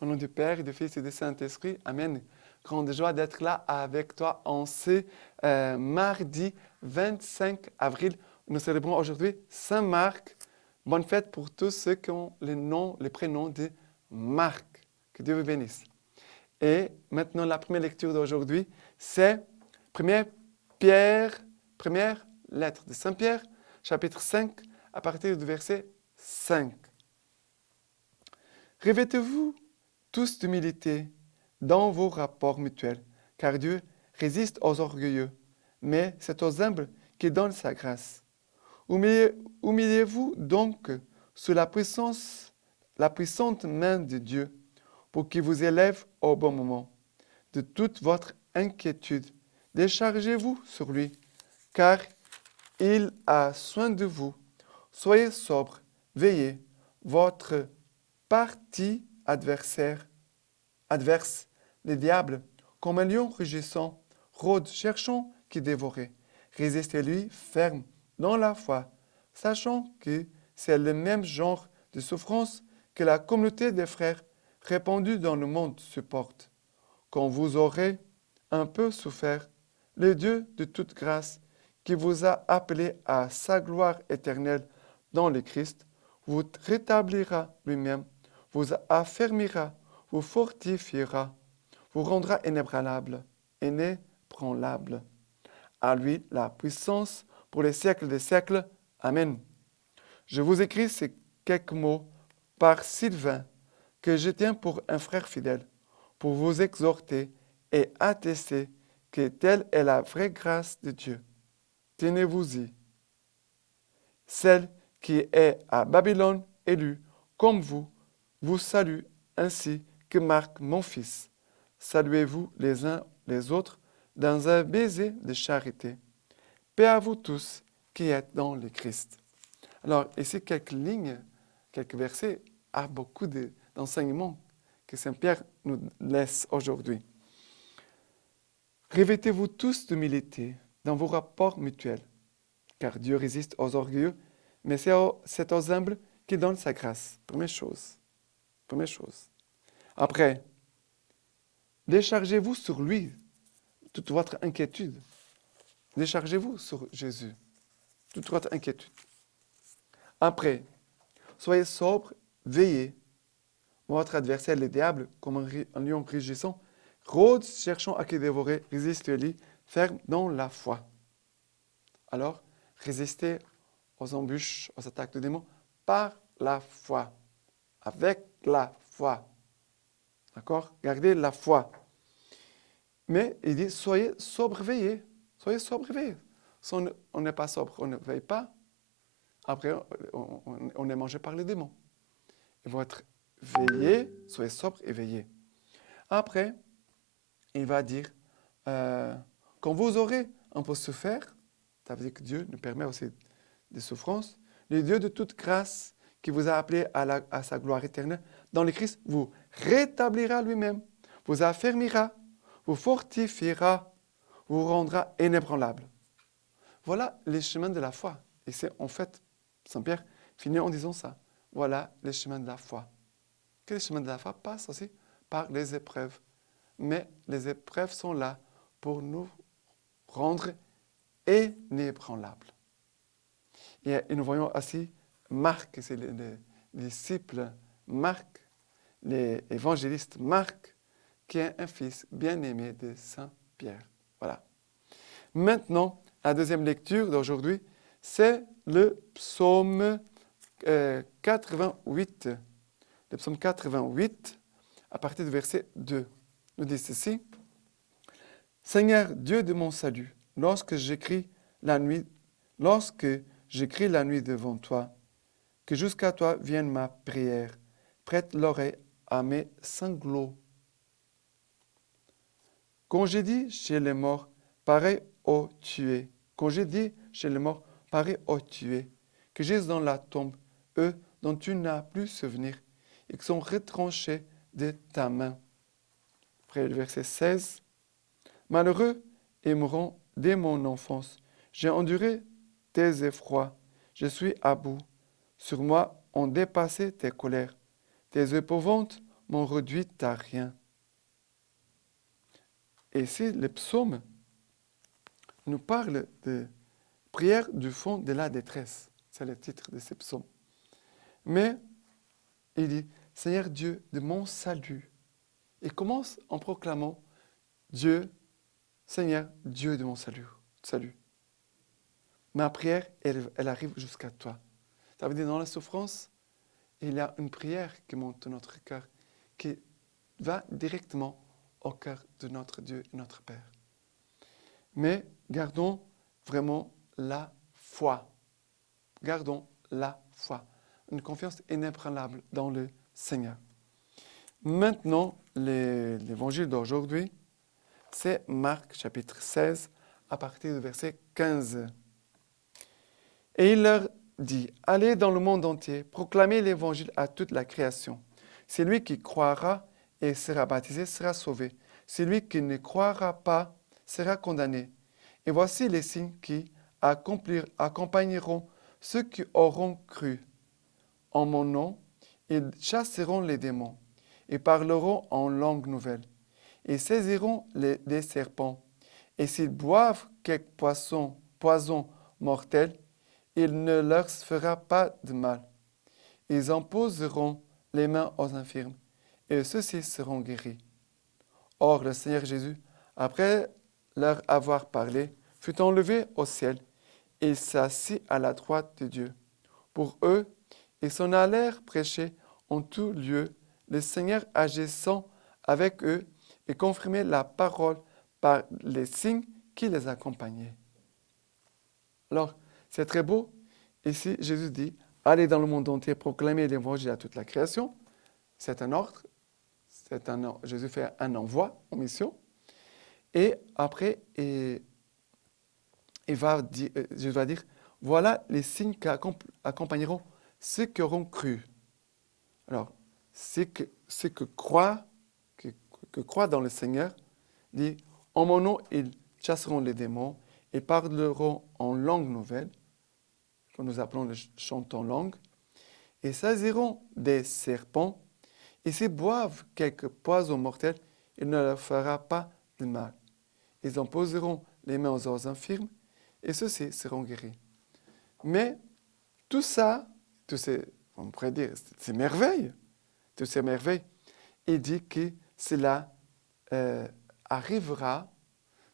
Au nom du Père, et du Fils et du Saint-Esprit. Amen. Grande joie d'être là avec toi en ce mardi 25 avril. Nous célébrons aujourd'hui Saint Marc. Bonne fête pour tous ceux qui ont les prénoms de Marc. Que Dieu vous bénisse. Et maintenant, la première lecture d'aujourd'hui, c'est première lettre de Saint Pierre, chapitre 5, à partir du verset 5. Revêtez-vous tous d'humilité dans vos rapports mutuels, car Dieu résiste aux orgueilleux, mais c'est aux humbles qu'il donne sa grâce. Humiliez-vous donc sous la puissante main de Dieu, pour qu'il vous élève au bon moment. De toute votre inquiétude, déchargez-vous sur lui, car il a soin de vous. Soyez sobre, veillez. Votre parti adverse, le diable, comme un lion rugissant, rôde, cherchant qui dévorer. Résistez-lui ferme dans la foi, sachant que c'est le même genre de souffrance que la communauté des frères répandue dans le monde supporte. Quand vous aurez un peu souffert, le Dieu de toute grâce, qui vous a appelé à sa gloire éternelle dans le Christ, vous rétablira lui-même, vous affermira, vous fortifiera, vous rendra inébranlable. À lui la puissance pour les siècles des siècles. Amen. Je vous écris ces quelques mots par Sylvain, que je tiens pour un frère fidèle, pour vous exhorter et attester que telle est la vraie grâce de Dieu. Tenez-vous-y. Celle qui est à Babylone élue, comme vous salue, ainsi que Marc, mon fils. Saluez-vous les uns les autres dans un baiser de charité. Paix à vous tous qui êtes dans le Christ. Alors, ici, quelques lignes, quelques versets, a beaucoup d'enseignements que Saint Pierre nous laisse aujourd'hui. Revêtez-vous tous d'humilité dans vos rapports mutuels, car Dieu résiste aux orgueilleux, mais c'est aux humbles qu'il donne sa grâce. Première chose. Après, déchargez-vous sur lui toute votre inquiétude. Déchargez-vous sur Jésus toute votre inquiétude. Après, soyez sobre, veillez. Votre adversaire, le diable, comme un lion rugissant, rôde cherchant à qui dévorer, résistez-lui, ferme dans la foi. Alors, résistez aux embûches, aux attaques de démons par la foi. Avec la foi. D'accord? Gardez la foi. Mais il dit, soyez sobre, veillez. Soyez sobre, veillez. Si on n'est pas sobre, on ne veille pas. Après, on est mangé par les démons. Il faut être veillé, soyez sobre et veillez. Après, il va dire, quand vous aurez un peu souffert, ça veut dire que Dieu nous permet aussi des souffrances, le Dieu de toute grâce qui vous a appelé à sa gloire éternelle, dans le Christ, vous rétablira lui-même, vous affermira, vous fortifiera, vous rendra inébranlable. Voilà les chemins de la foi. Et c'est en fait, Saint Pierre finit en disant ça. Voilà les chemins de la foi. Que les chemins de la foi passent aussi par les épreuves. Mais les épreuves sont là pour nous rendre inébranlables. Et nous voyons aussi Marc, c'est le disciple Marc, l'évangéliste Marc, qui est un fils bien-aimé de Saint Pierre. Voilà. Maintenant, la deuxième lecture d'aujourd'hui, c'est le psaume 88. Le psaume 88, à partir du verset 2, nous dit ceci. Seigneur, Dieu de mon salut, lorsque j'écris la nuit devant toi, que jusqu'à toi vienne ma prière, prête l'oreille à mes sanglots. Congédie chez les morts, pareil aux tués. Congédie chez les morts, pareil aux tués, que gisent dans la tombe, eux dont tu n'as plus souvenir, et qui sont retranchés de ta main. Après le verset 16. Malheureux et mourant dès mon enfance, j'ai enduré tes effrois, je suis à bout. Sur moi ont dépassé tes colères, tes épouvantes m'ont réduit à rien. Et ici, le psaume nous parle de prière du fond de la détresse. C'est le titre de ce psaume. Mais il dit, Seigneur Dieu de mon salut. Il commence en proclamant Dieu, Seigneur Dieu de mon salut. Ma prière, elle arrive jusqu'à toi. Ça veut dire dans la souffrance, il y a une prière qui monte dans notre cœur, qui va directement au cœur de notre Dieu et notre Père. Mais gardons vraiment la foi. Gardons la foi. Une confiance inébranlable dans le Seigneur. Maintenant, l'évangile d'aujourd'hui, c'est Marc chapitre 16, à partir du verset 15. Et il leur dit, allez dans le monde entier, proclamez l'évangile à toute la création. Celui qui croira et sera baptisé sera sauvé. Celui qui ne croira pas sera condamné. Et voici les signes qui accompagneront ceux qui auront cru. En mon nom, ils chasseront les démons et parleront en langue nouvelle. Ils saisiront des serpents. Et s'ils boivent quelque poison mortel, il ne leur fera pas de mal. Ils imposeront les mains aux infirmes, et ceux-ci seront guéris. Or, le Seigneur Jésus, après leur avoir parlé, fut enlevé au ciel, et s'assit à la droite de Dieu. Pour eux, ils s'en allèrent prêcher en tout lieu, le Seigneur agissant avec eux et confirmait la parole par les signes qui les accompagnaient. Alors, c'est très beau. Ici, Jésus dit, allez dans le monde entier, proclamer l'évangile à toute la création. C'est un ordre. Jésus fait un envoi en mission. Et après, Jésus va dire, voilà les signes qui accompagneront ceux qui auront cru. Alors, ceux qui croient dans le Seigneur, dit, en mon nom, ils chasseront les démons et parleront en langue nouvelle, que nous appelons le chant en langue, et saisiront des serpents, et s'ils boivent quelque poison mortel, il ne leur fera pas de mal. Ils en poseront les mains aux infirmes, et ceux-ci seront guéris. Mais tout ça, on pourrait dire, c'est merveille. Toutes ces merveilles, il dit que cela arrivera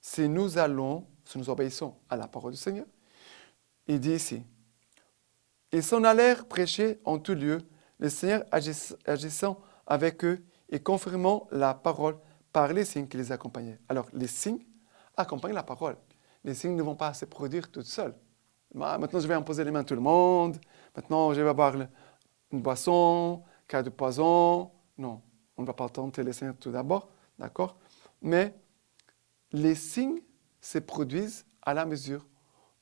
si nous obéissons à la parole du Seigneur. Il dit ici, ils s'en allèrent prêcher en tout lieu, le Seigneur agissant avec eux et confirmant la parole par les signes qui les accompagnaient. Alors, les signes accompagnent la parole. Les signes ne vont pas se produire tout seuls. Maintenant, je vais imposer les mains à tout le monde. Maintenant, je vais boire une boisson, cas de poison. Non, on ne va pas tenter les signes tout d'abord, d'accord? Mais les signes se produisent à la mesure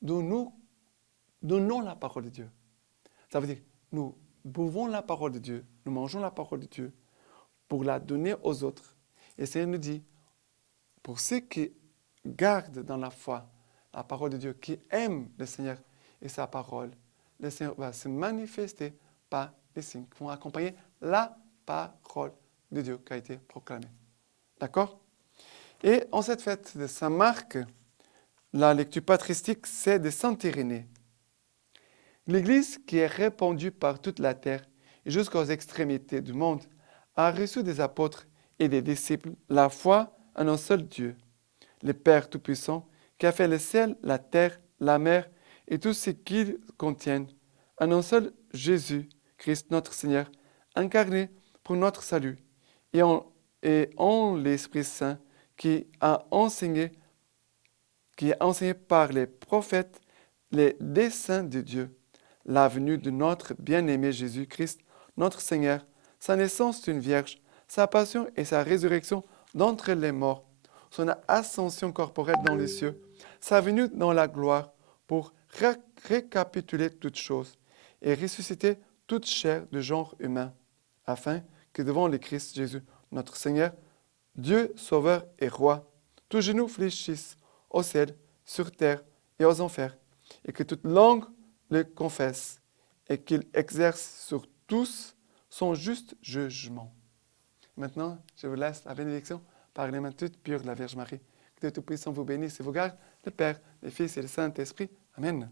dont nous donnons la parole de Dieu. Ça veut dire, nous buvons la parole de Dieu, nous mangeons la parole de Dieu pour la donner aux autres. Et le Seigneur nous dit, pour ceux qui gardent dans la foi la parole de Dieu, qui aiment le Seigneur et sa parole, le Seigneur va se manifester par les signes qui vont accompagner la parole de Dieu qui a été proclamée. D'accord? Et en cette fête de Saint-Marc, la lecture patristique, c'est de Saint Irénée. L'Église, qui est répandue par toute la terre et jusqu'aux extrémités du monde, a reçu des apôtres et des disciples la foi en un seul Dieu, le Père Tout-Puissant, qui a fait le ciel, la terre, la mer et tout ce qu'ils contiennent, en un seul Jésus, Christ notre Seigneur, incarné pour notre salut, et en l'Esprit Saint qui a enseigné par les prophètes les desseins de Dieu, la venue de notre bien-aimé Jésus-Christ, notre Seigneur, sa naissance d'une vierge, sa passion et sa résurrection d'entre les morts, son ascension corporelle dans les cieux, sa venue dans la gloire pour récapituler toutes choses et ressusciter toute chair de genre humain, afin que devant le Christ Jésus, notre Seigneur, Dieu sauveur et roi, tous genoux fléchissent au ciel, sur terre et aux enfers, et que toute langue le confesse, et qu'il exerce sur tous son juste jugement. Maintenant, je vous laisse la bénédiction par les mains toutes pures de la Vierge Marie. Que Dieu Tout-Puissant vous bénisse et vous garde, le Père, le Fils et le Saint-Esprit. Amen.